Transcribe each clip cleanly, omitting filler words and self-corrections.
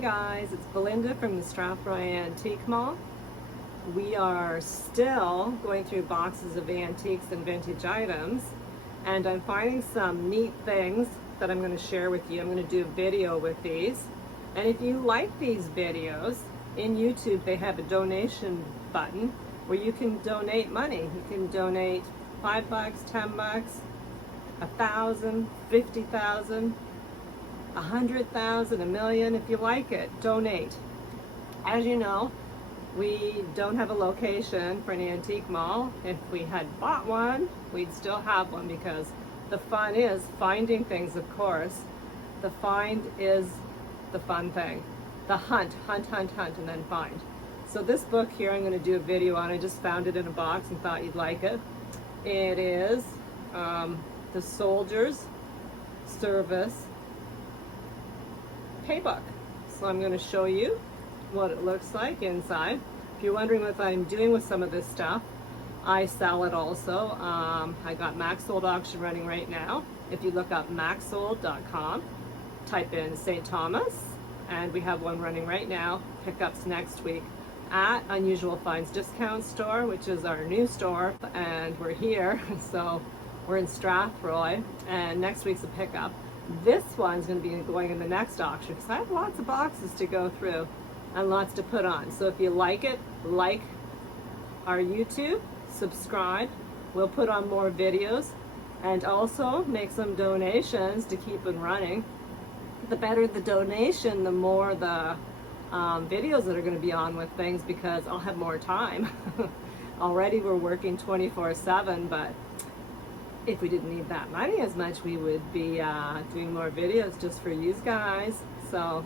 Hey guys, it's Belinda from the Strathroy Antique Mall. We are still going through boxes of antiques and vintage items, and I'm finding some neat things that I'm going to share with you. I'm going to do a video with these, and if you like these videos, in YouTube they have a donation button where you can donate money. You can donate $5, $10, 1,000, 50,000, 100,000, a million. If you like it, donate. As you know, we don't have a location for an antique mall. If we had bought one, we'd still have one, because the fun is finding things, of course. The find is the fun thing. The hunt, and then find. So this book here I'm going to do a video on. I just found it in a box and thought you'd like it. It is the Soldier's Service paybook. So I'm going to show you what it looks like inside. If you're wondering what I'm doing with some of this stuff, I sell it also. I got Maxsold auction running right now. If you look up maxsold.com, type in St. Thomas, and we have one running right now. Pickups next week at Unusual Finds Discount Store, which is our new store, and we're here. So we're in Strathroy, and next week's a pickup. This one's going to be going in the next auction, because I have lots of boxes to go through and lots to put on. So if you like it, like our YouTube, subscribe. We'll put on more videos and also make some donations to keep it running. The better the donation, the more the videos that are going to be on with things, because I'll have more time. Already we're working 24/7, but if we didn't need that money as much, we would be doing more videos just for you guys. So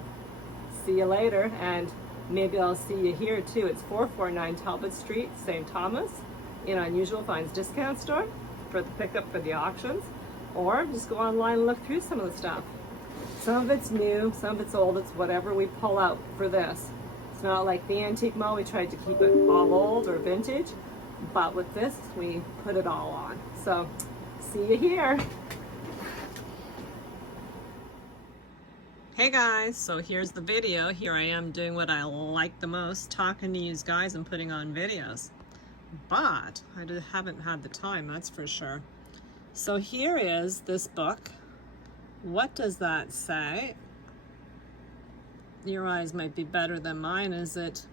see you later, and maybe I'll see you here too. It's 449 Talbot Street, St. Thomas, in Unusual Finds Discount Store for the pickup for the auctions, or just go online and look through some of the stuff. Some of it's new, some of it's old. It's whatever we pull out for this. It's not like the antique mall, we tried to keep it all old or vintage, but with this we put it all on. So see you here. Hey guys, so here's the video. Here I am doing what I like the most, talking to you guys and putting on videos. But I haven't had the time, that's for sure. So here is this book. What does that say? Your eyes might be better than mine. It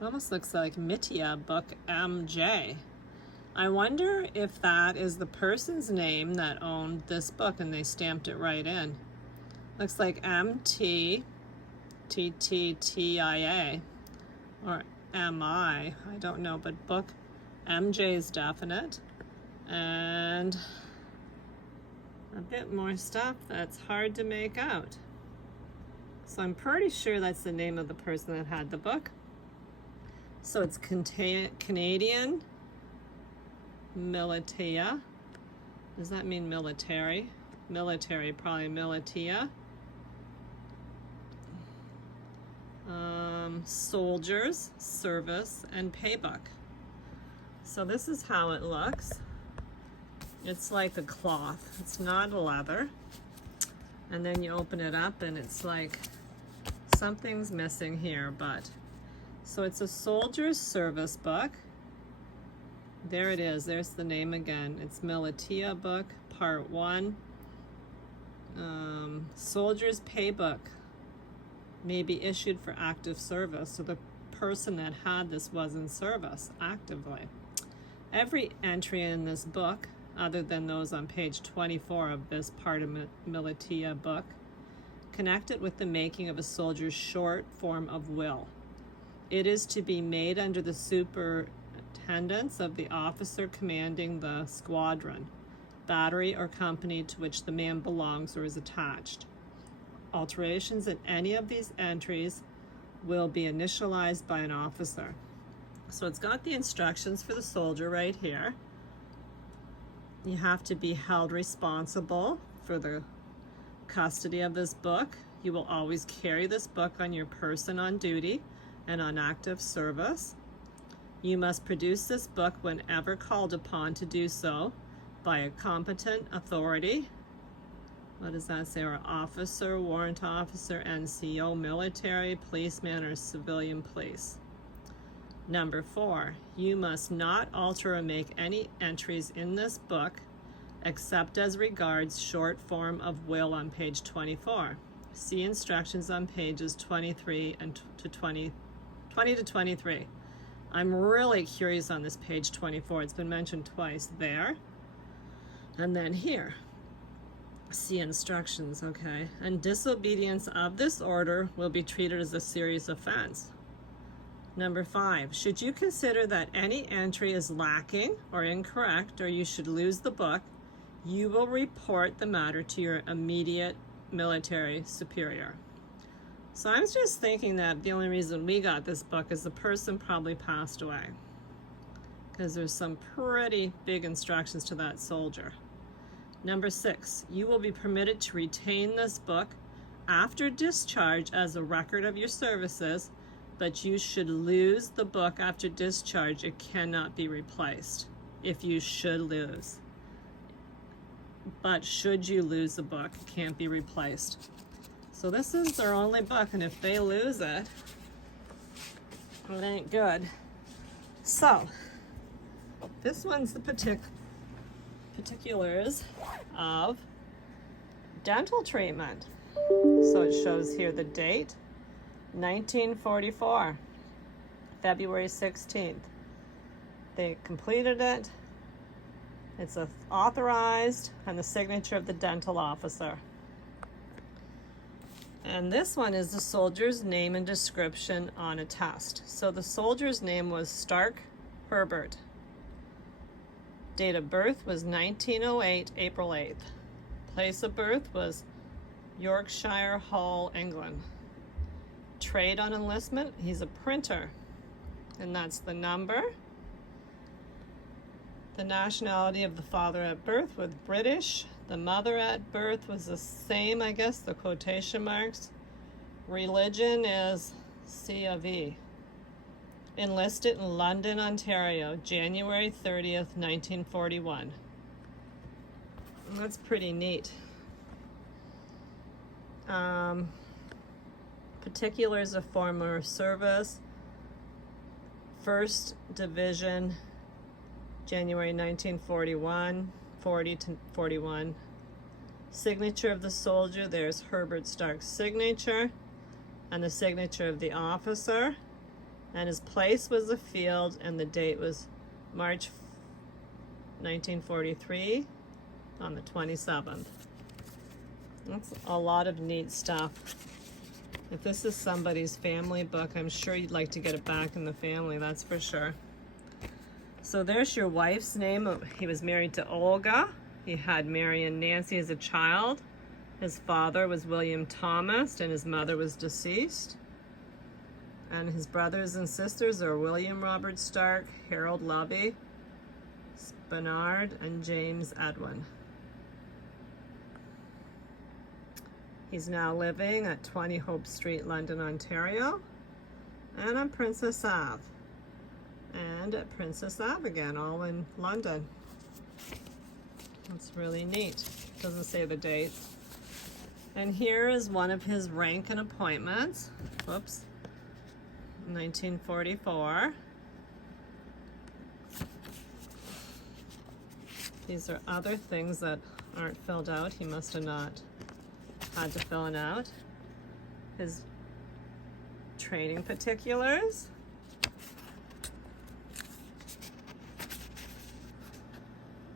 almost looks like Militia book MJ. I wonder if that is the person's name that owned this book and they stamped it right in. Looks like MTTTTIA or MI. I don't know, but book MJ is definite. And a bit more stuff that's hard to make out. So I'm pretty sure that's the name of the person that had the book. So it's Canadian Militia. Does that mean military? Military, probably Militia. Soldier's Service and paybook. So this is how it looks. It's like a cloth. It's not a leather. And then you open it up and it's like something's missing here, but so it's a Soldier's Service book. There it is. There's the name again. It's Militia book, part 1. Soldier's paybook may be issued for active service. So the person that had this was in service actively. Every entry in this book, other than those on page 24 of this part of Militia book, connected with the making of a soldier's short form of will. It is to be made under the superintendence of the officer commanding the squadron, battery, or company to which the man belongs or is attached. Alterations in any of these entries will be initialized by an officer. So it's got the instructions for the soldier right here. You have to be held responsible for the custody of this book. You will always carry this book on your person on duty and on active service. You must produce this book whenever called upon to do so by a competent authority What does that say? Or officer, warrant officer, NCO, military, policeman, or civilian police. Number 4, you must not alter or make any entries in this book except as regards short form of will on page 24. See instructions on pages 23 and to 20 to 23. I'm really curious on this page 24. It's been mentioned twice there. And then here, see instructions, okay? And disobedience of this order will be treated as a serious offense. Number 5, should you consider that any entry is lacking or incorrect, or you should lose the book, you will report the matter to your immediate military superior. So I'm just thinking that the only reason we got this book is the person probably passed away, because there's some pretty big instructions to that soldier. Number 6, you will be permitted to retain this book after discharge as a record of your services, but you should lose the book after discharge. It cannot be replaced if you should lose. But should you lose the book, it can't be replaced. So this is their only book, and if they lose it, it ain't good. So this one's the particulars of dental treatment. So it shows here the date, 1944, February 16th. They completed it. It's authorized, and the signature of the dental officer. And this one is the soldier's name and description on a test. So the soldier's name was Stark Herbert. Date of birth was 1908, April 8th. Place of birth was Yorkshire, Hull, England. Trade on enlistment, he's a printer. And that's the number. The nationality of the father at birth was British. The mother at birth was the same, I guess, the quotation marks. Religion is C of E. Enlisted in London, Ontario, January 30th, 1941. And that's pretty neat. Particulars of former service. 1st Division, January 1941, 40 to 41. Signature of the soldier, there's Herbert Stark's signature, and the signature of the officer. And his place was the field, and the date was March 1943 on the 27th. That's a lot of neat stuff. If this is somebody's family book, I'm sure you'd like to get it back in the family, that's for sure. So there's your wife's name. He was married to Olga. He had Mary and Nancy as a child. His father was William Thomas, and his mother was deceased. And his brothers and sisters are William Robert Stark, Harold Lovey, Bernard, and James Edwin. He's now living at 20 Hope Street, London, Ontario, and on Princess Ave. And at Princess Ave again, all in London. That's really neat. Doesn't say the date. And here is one of his rank and appointments. Whoops. 1944. These are other things that aren't filled out. He must have not had to fill it out. His training particulars.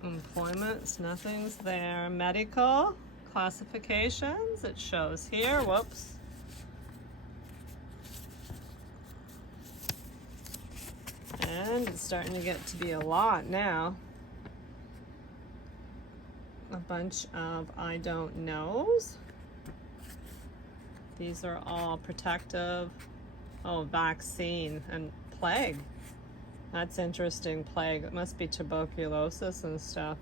Employments, nothing's there. Medical classifications, it shows here. Whoops. And it's starting to get to be a lot now. A bunch of I don't knows. These are all protective. Oh, vaccine and plague. That's interesting, plague. It must be tuberculosis and stuff.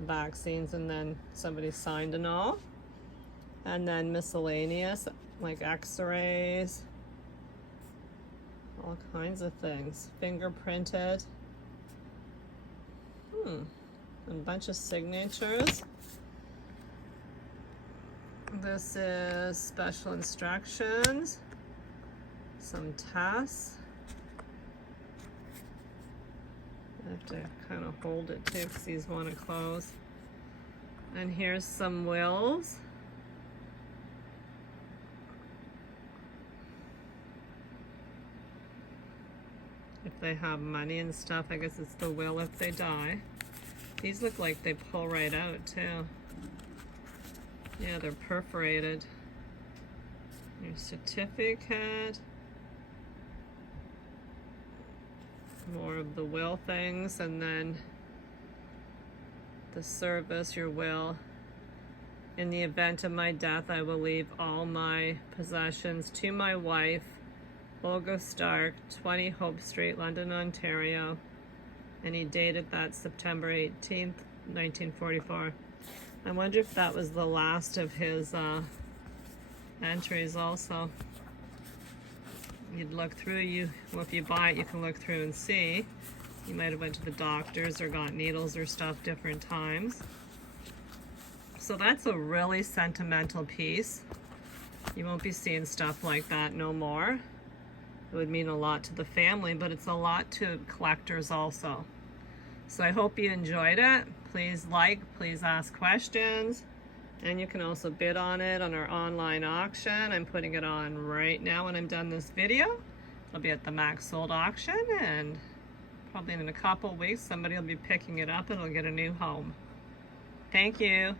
Vaccines, and then somebody signed and all. And then miscellaneous, like x-rays. All kinds of things. Fingerprinted. And a bunch of signatures. This is special instructions, some tests. I have to kind of hold it too because these want to close. And here's some wills. If they have money and stuff, I guess it's the will if they die. These look like they pull right out too. Yeah, they're perforated. Your certificate. More of the will things, and then the service, your will. In the event of my death, I will leave all my possessions to my wife, Olga Stark, 20 Hope Street, London, Ontario. And he dated that September 18th, 1944. I wonder if that was the last of his entries also. You'd look through, well, if you buy it, you can look through and see. You might have went to the doctors or got needles or stuff different times. So that's a really sentimental piece. You won't be seeing stuff like that no more. It would mean a lot to the family, but it's a lot to collectors also. So I hope you enjoyed it. Please like, please ask questions. And you can also bid on it on our online auction. I'm putting it on right now when I'm done this video. It'll be at the Max Sold auction, and probably in a couple weeks somebody will be picking it up and it'll get a new home. Thank you.